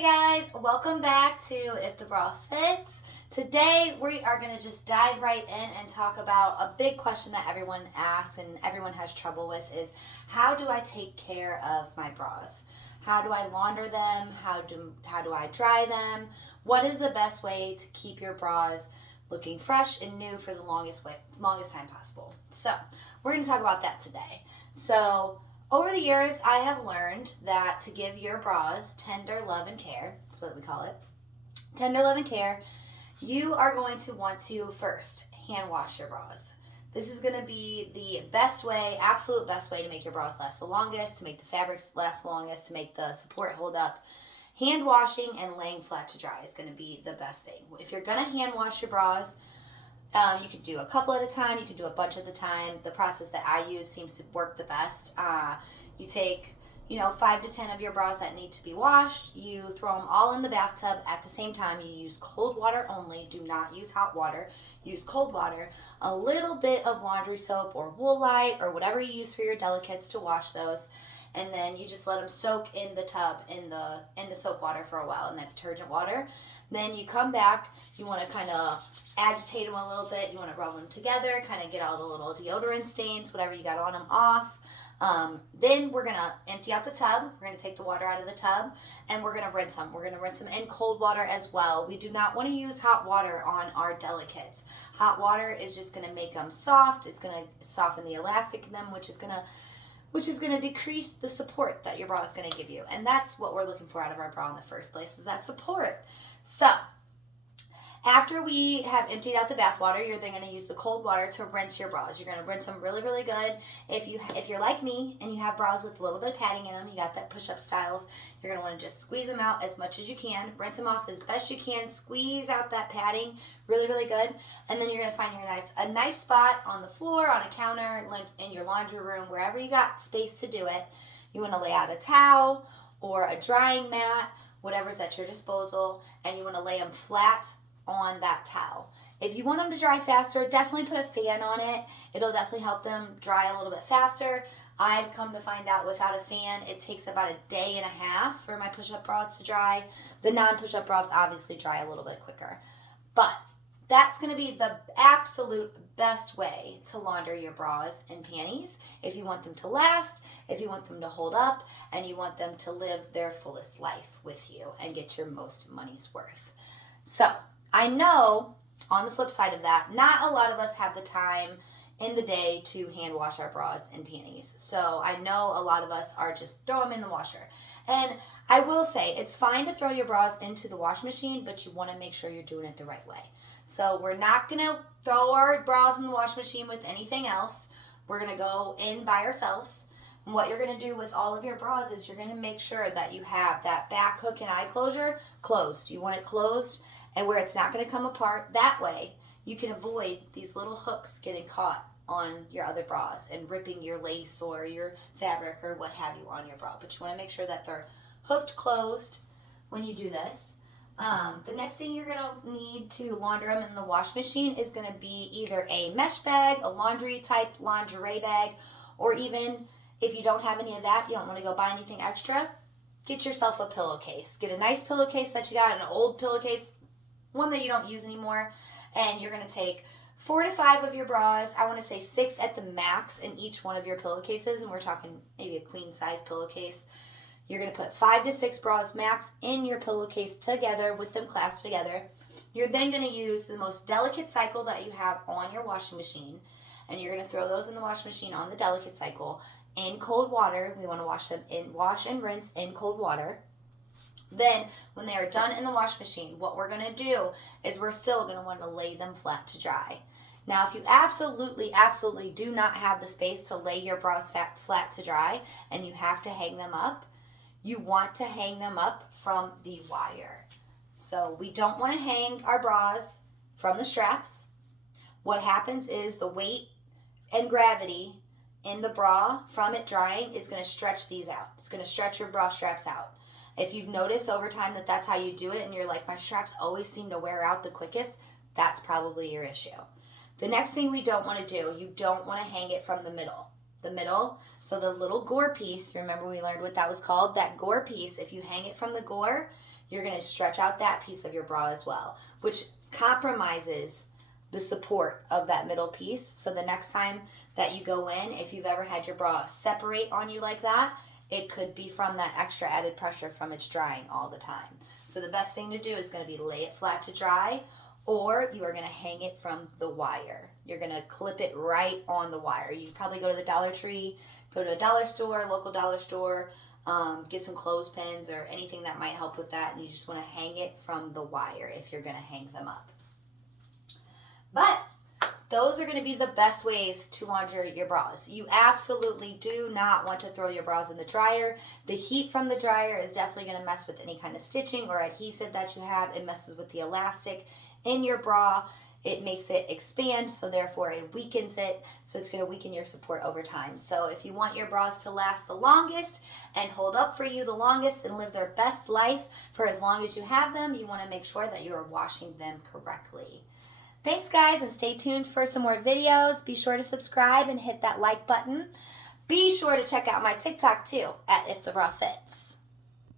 Hey guys, welcome back to If the Bra Fits. Today we are going to just dive right in and talk about a big question that everyone asks and everyone has trouble with is how do I take care of my bras? How do I launder them? How do I dry them? What is the best way to keep your bras looking fresh and new for the longest time possible? So, we're going to talk about that today. So, over the years, I have learned that to give your bras tender love and care, that's what we call it, tender love and care, you are going to want to first hand wash your bras. This is going to be the best way, absolute best way to make your bras last the longest, to make the fabrics last the longest, to make the support hold up. Hand washing and laying flat to dry is going to be the best thing. If you're going to hand wash your bras, you can do a couple at a time. You can do a bunch at a time. The process that I use seems to work the best. You take, 5 to 10 of your bras that need to be washed. You throw them all in the bathtub at the same time. You use cold water only. Do not use hot water. Use cold water. A little bit of laundry soap or Woolite or whatever you use for your delicates to wash those. And then you just let them soak in the tub in the soap water for a while, in that detergent water. Then you come back, you want to kind of agitate them a little bit, you want to rub them together, kind of get all the little deodorant stains, whatever you got on them off. Then we're going to empty out the tub, we're going to take the water out of the tub, and we're going to rinse them. We're going to rinse them in cold water as well. We do not want to use hot water on our delicates. Hot water is just going to make them soft, it's going to soften the elastic in them, which is going to decrease the support that your bra is going to give you. And that's what we're looking for out of our bra in the first place, is that support. So, after we have emptied out the bath water, you're then going to use the cold water to rinse your bras. You're going to rinse them really, really good. If you're like me and you have bras with a little bit of padding in them, you got that push-up styles, you're going to want to just squeeze them out as much as you can. Rinse them off as best you can. Squeeze out that padding really, really good. And then you're going to find a nice spot on the floor, on a counter, in your laundry room, wherever you got space to do it. You want to lay out a towel or a drying mat, whatever's at your disposal, and you want to lay them flat on that towel. If you want them to dry faster, definitely put a fan on it. It'll definitely help them dry a little bit faster. I've come to find out without a fan, it takes about a day and a half for my push-up bras to dry. The non-push-up bras obviously dry a little bit quicker. But that's going to be the absolute best way to launder your bras and panties if you want them to last, if you want them to hold up, and you want them to live their fullest life with you and get your most money's worth. So, I know, on the flip side of that, not a lot of us have the time in the day to hand wash our bras and panties. So, I know a lot of us are just throw them in the washer. And I will say, it's fine to throw your bras into the wash machine, but you want to make sure you're doing it the right way. So we're not going to throw our bras in the wash machine with anything else. We're going to go in by ourselves. And what you're going to do with all of your bras is you're going to make sure that you have that back hook and eye closure closed. You want it closed and where it's not going to come apart. That way you can avoid these little hooks getting caught on your other bras and ripping your lace or your fabric or what have you on your bra. But you want to make sure that they're hooked closed when you do this. The next thing you're going to need to launder them in the wash machine is going to be either a mesh bag, a laundry type lingerie bag, or even if you don't have any of that, you don't want to go buy anything extra, get yourself a pillowcase. Get a nice pillowcase that you got, an old pillowcase, one that you don't use anymore, and you're going to take 4 to 5 of your bras, I want to say 6 at the max in each one of your pillowcases, and we're talking maybe a queen size pillowcase. You're going to put 5 to 6 bras max in your pillowcase together with them clasped together. You're then going to use the most delicate cycle that you have on your washing machine, and you're going to throw those in the washing machine on the delicate cycle in cold water. We want to wash and rinse in cold water. Then, when they are done in the wash machine, what we're going to do is we're still going to want to lay them flat to dry. Now, if you absolutely do not have the space to lay your bras flat to dry and you have to hang them up, you want to hang them up from the wire. So we don't want to hang our bras from the straps. What happens is the weight and gravity in the bra from it drying is going to stretch these out. It's going to stretch your bra straps out. If you've noticed over time that that's how you do it and you're like, my straps always seem to wear out the quickest, that's probably your issue. The next thing we don't want to do, you don't want to hang it from the middle. the middle. So the little gore piece, remember we learned what that was called? That gore piece, if you hang it from the gore, you're going to stretch out that piece of your bra as well, which compromises the support of that middle piece. So the next time that you go in, if you've ever had your bra separate on you like that, it could be from that extra added pressure from it's drying all the time. So the best thing to do is going to be lay it flat to dry, or you are going to hang it from the wire. You're going to clip it right on the wire. You probably go to the Dollar Tree, go to a dollar store, local dollar store, get some clothespins or anything that might help with that, and you just want to hang it from the wire if you're going to hang them up. But those are going to be the best ways to launder your bras. You absolutely do not want to throw your bras in the dryer. The heat from the dryer is definitely going to mess with any kind of stitching or adhesive that you have. It messes with the elastic in your bra. It makes it expand, so therefore it weakens it. So it's going to weaken your support over time. So if you want your bras to last the longest and hold up for you the longest and live their best life for as long as you have them, you want to make sure that you are washing them correctly. Thanks, guys, and stay tuned for some more videos. Be sure to subscribe and hit that like button. Be sure to check out my TikTok, too, at If the Bra Fits.